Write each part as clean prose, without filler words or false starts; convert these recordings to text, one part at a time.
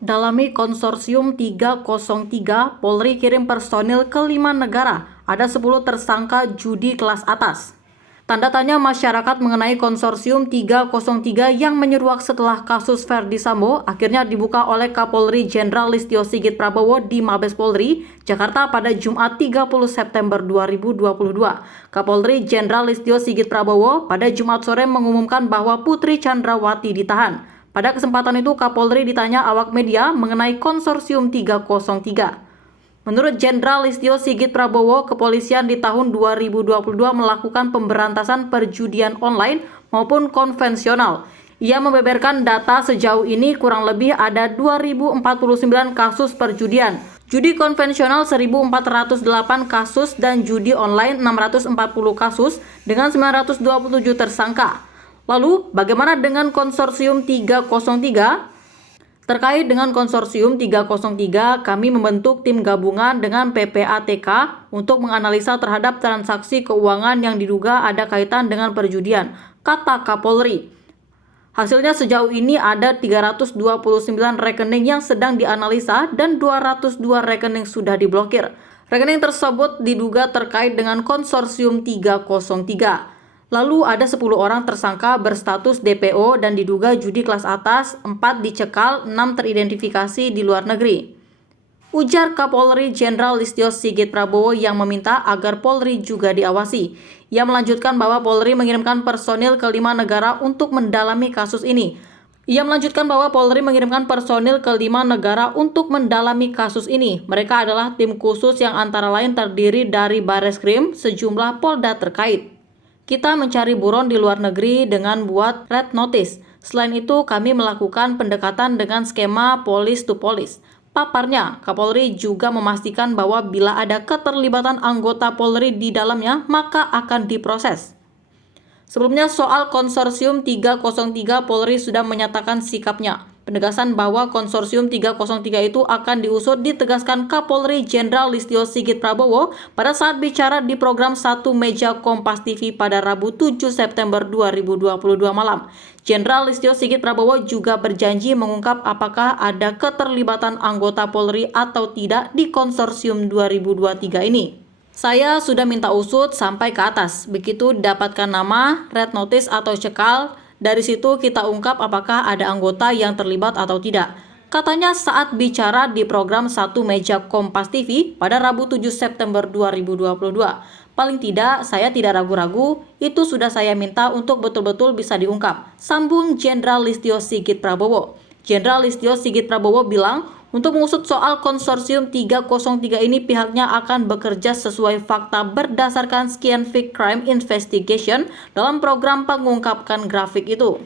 Dalami Konsorsium 303, Polri kirim personil ke 5 negara. Ada 10 tersangka judi kelas atas. Tanda tanya masyarakat mengenai Konsorsium 303 yang menyeruak setelah kasus Ferdy Sambo akhirnya dibuka oleh Kapolri Jenderal Listio Sigit Prabowo di Mabes Polri, Jakarta pada Jumat 30 September 2022. Kapolri Jenderal Listio Sigit Prabowo pada Jumat sore mengumumkan bahwa Putri Chandrawati ditahan. Pada kesempatan itu, Kapolri ditanya awak media mengenai Konsorsium 303. Menurut Jenderal Listio Sigit Prabowo, kepolisian di tahun 2022 melakukan pemberantasan perjudian online maupun konvensional. Ia membeberkan data sejauh ini kurang lebih ada 2.049 kasus perjudian, judi konvensional 1.408 kasus, dan judi online 640 kasus dengan 927 tersangka. Lalu, bagaimana dengan Konsorsium 303? Terkait dengan Konsorsium 303, kami membentuk tim gabungan dengan PPATK untuk menganalisa terhadap transaksi keuangan yang diduga ada kaitan dengan perjudian, kata Kapolri. Hasilnya sejauh ini ada 329 rekening yang sedang dianalisa dan 202 rekening sudah diblokir. Rekening tersebut diduga terkait dengan Konsorsium 303. Lalu ada 10 orang tersangka berstatus DPO dan diduga judi kelas atas, 4 dicekal, 6 teridentifikasi di luar negeri. Ujar Kapolri Jenderal Listio Sigit Prabowo yang meminta agar Polri juga diawasi. Ia melanjutkan bahwa Polri mengirimkan personil ke 5 negara untuk mendalami kasus ini. Mereka adalah tim khusus yang antara lain terdiri dari Bareskrim, sejumlah Polda terkait. Kita mencari buron di luar negeri dengan buat red notice. Selain itu, kami melakukan pendekatan dengan skema police to police. Paparnya, Kapolri juga memastikan bahwa bila ada keterlibatan anggota Polri di dalamnya, maka akan diproses. Sebelumnya soal Konsorsium 303, Polri sudah menyatakan sikapnya. Penegasan bahwa Konsorsium 303 itu akan diusut ditegaskan Kapolri Jenderal Listio Sigit Prabowo pada saat bicara di program Satu Meja Kompas TV pada Rabu 7 September 2022 malam. Jenderal Listio Sigit Prabowo juga berjanji mengungkap apakah ada keterlibatan anggota Polri atau tidak di Konsorsium 2023 ini. Saya sudah minta usut sampai ke atas, begitu dapatkan nama, red notice atau cekal. Dari situ kita ungkap apakah ada anggota yang terlibat atau tidak. Katanya saat bicara di program Satu Meja Kompas TV pada Rabu 7 September 2022. Paling tidak, saya tidak ragu-ragu, itu sudah saya minta untuk betul-betul bisa diungkap. Sambung Jenderal Listio Sigit Prabowo. Jenderal Listio Sigit Prabowo bilang, untuk mengusut soal Konsorsium 303 ini pihaknya akan bekerja sesuai fakta berdasarkan Scientific Crime Investigation dalam program pengungkapkan grafik itu.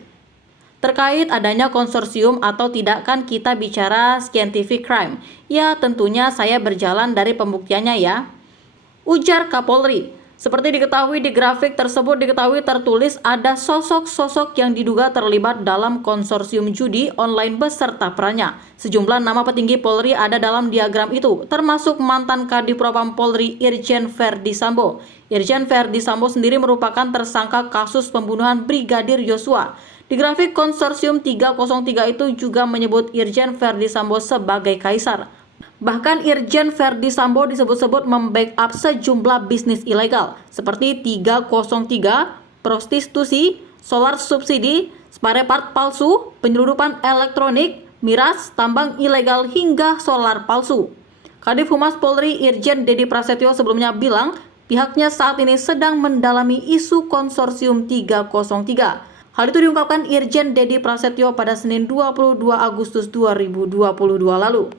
Terkait adanya konsorsium atau tidak kan kita bicara scientific crime. Ya tentunya saya berjalan dari pembuktiannya ya. Ujar Kapolri. Seperti diketahui di grafik tersebut tertulis ada sosok-sosok yang diduga terlibat dalam konsorsium judi online beserta perannya. Sejumlah nama petinggi Polri ada dalam diagram itu, termasuk mantan Kadipropam Polri Irjen Ferdy Sambo. Irjen Ferdy Sambo sendiri merupakan tersangka kasus pembunuhan Brigadir Yosua. Di grafik Konsorsium 303 itu juga menyebut Irjen Ferdy Sambo sebagai kaisar. Bahkan Irjen Ferdy Sambo disebut-sebut membackup sejumlah bisnis ilegal seperti 303, prostitusi, solar subsidi, spare part palsu, penyeludupan elektronik, miras, tambang ilegal hingga solar palsu. Kadif Humas Polri Irjen Dedi Prasetyo sebelumnya bilang pihaknya saat ini sedang mendalami isu Konsorsium 303. Hal itu diungkapkan Irjen Dedi Prasetyo pada Senin 22 Agustus 2022 lalu.